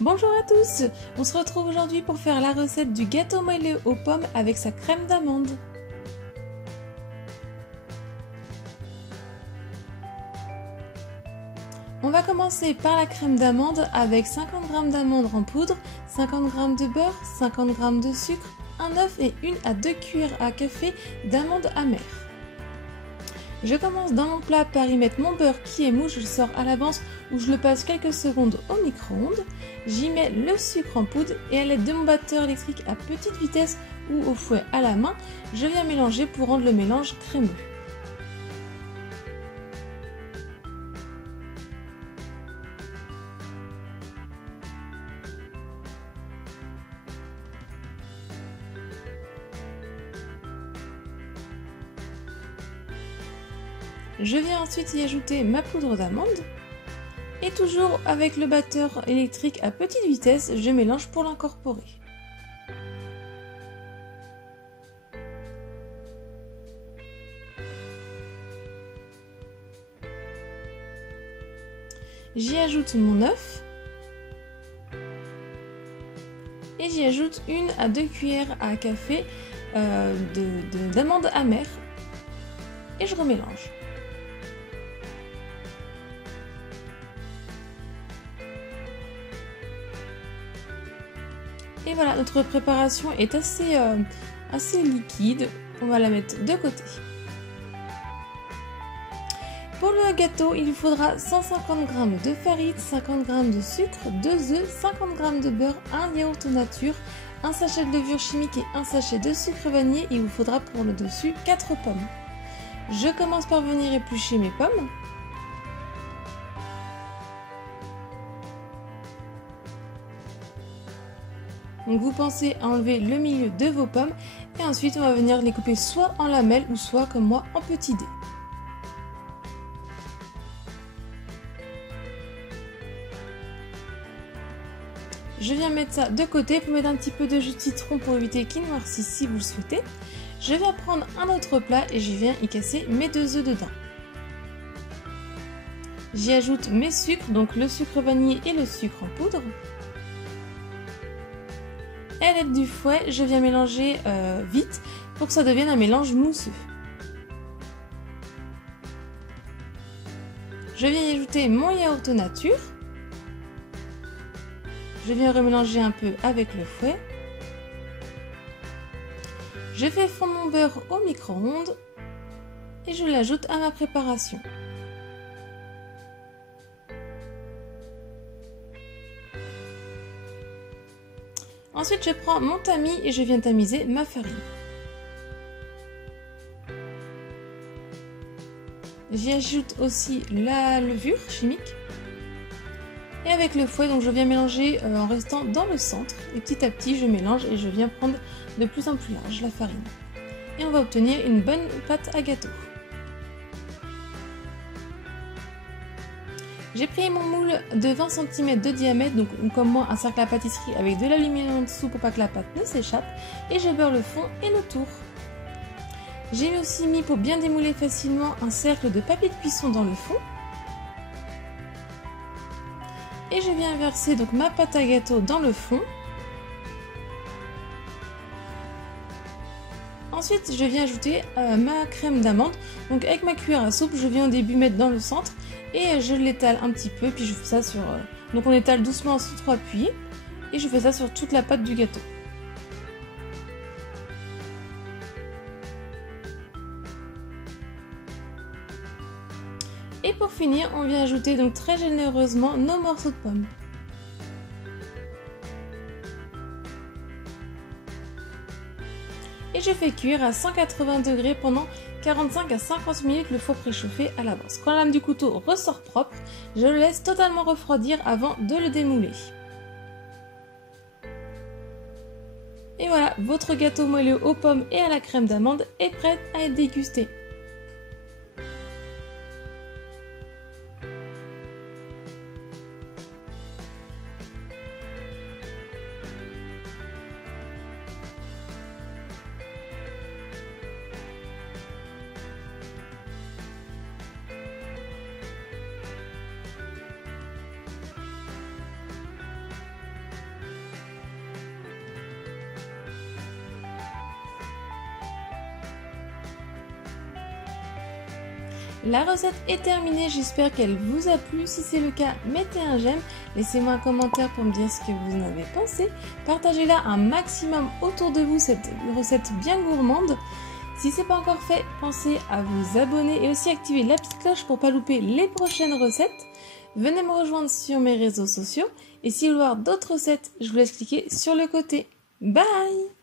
Bonjour à tous, on se retrouve aujourd'hui pour faire la recette du gâteau moelleux aux pommes avec sa crème d'amande. On va commencer par la crème d'amande avec 50 g d'amandes en poudre, 50 g de beurre, 50 g de sucre, un œuf et 1 à 2 cuillères à café d'amandes amères. Je commence dans mon plat par y mettre mon beurre qui est mou, je le sors à l'avance ou je le passe quelques secondes au micro-ondes. J'y mets le sucre en poudre et à l'aide de mon batteur électrique à petite vitesse ou au fouet à la main, je viens mélanger pour rendre le mélange crémeux. Je viens ensuite y ajouter ma poudre d'amande et toujours avec le batteur électrique à petite vitesse, je mélange pour l'incorporer. J'y ajoute mon œuf et j'y ajoute 1 à 2 cuillères à café d'amandes amères et je remélange. Et voilà, notre préparation est assez liquide. On va la mettre de côté. Pour le gâteau, il vous faudra 150 g de farine, 50 g de sucre, 2 œufs, 50 g de beurre, un yaourt nature, un sachet de levure chimique et un sachet de sucre vanillé. Il vous faudra pour le dessus 4 pommes. Je commence par venir éplucher mes pommes. Donc vous pensez à enlever le milieu de vos pommes et ensuite on va venir les couper soit en lamelles ou soit comme moi en petits dés. Je viens mettre ça de côté pour mettre un petit peu de jus de citron pour éviter qu'il noircisse si vous le souhaitez. Je viens prendre un autre plat et j'y viens y casser mes 2 œufs dedans. J'y ajoute mes sucres, donc le sucre vanillé et le sucre en poudre. Et à l'aide du fouet, je viens mélanger vite pour que ça devienne un mélange mousseux. Je viens y ajouter mon yaourt nature. Je viens remélanger un peu avec le fouet. Je fais fondre mon beurre au micro-ondes et je l'ajoute à ma préparation. Ensuite, je prends mon tamis et je viens tamiser ma farine. J'y ajoute aussi la levure chimique. Et avec le fouet, donc je viens mélanger en restant dans le centre. Et petit à petit, je mélange et je viens prendre de plus en plus large la farine. Et on va obtenir une bonne pâte à gâteau. J'ai pris mon moule de 20 cm de diamètre, donc comme moi un cercle à pâtisserie avec de l'aluminium en dessous pour pas que la pâte ne s'échappe. Et je beurre le fond et le tour. J'ai aussi mis pour bien démouler facilement un cercle de papier de cuisson dans le fond. Et je viens verser donc ma pâte à gâteau dans le fond. Ensuite, je viens ajouter ma crème d'amande. Donc avec ma cuillère à soupe, je viens au début mettre dans le centre et je l'étale un petit peu. Puis je fais ça sur... Donc on étale doucement sur 3 appuis et je fais ça sur toute la pâte du gâteau. Et pour finir, on vient ajouter donc très généreusement nos morceaux de pommes. Et je fais cuire à 180 degrés pendant 45 à 50 minutes, le four préchauffé à l'avance. Quand la lame du couteau ressort propre, je le laisse totalement refroidir avant de le démouler. Et voilà, votre gâteau moelleux aux pommes et à la crème d'amande est prêt à être dégusté. La recette est terminée, j'espère qu'elle vous a plu. Si c'est le cas, mettez un j'aime, laissez-moi un commentaire pour me dire ce que vous en avez pensé. Partagez-la un maximum autour de vous, cette recette bien gourmande. Si ce n'est pas encore fait, pensez à vous abonner et aussi activer la petite cloche pour ne pas louper les prochaines recettes. Venez me rejoindre sur mes réseaux sociaux et si vous voulez voir d'autres recettes, je vous laisse cliquer sur le côté. Bye!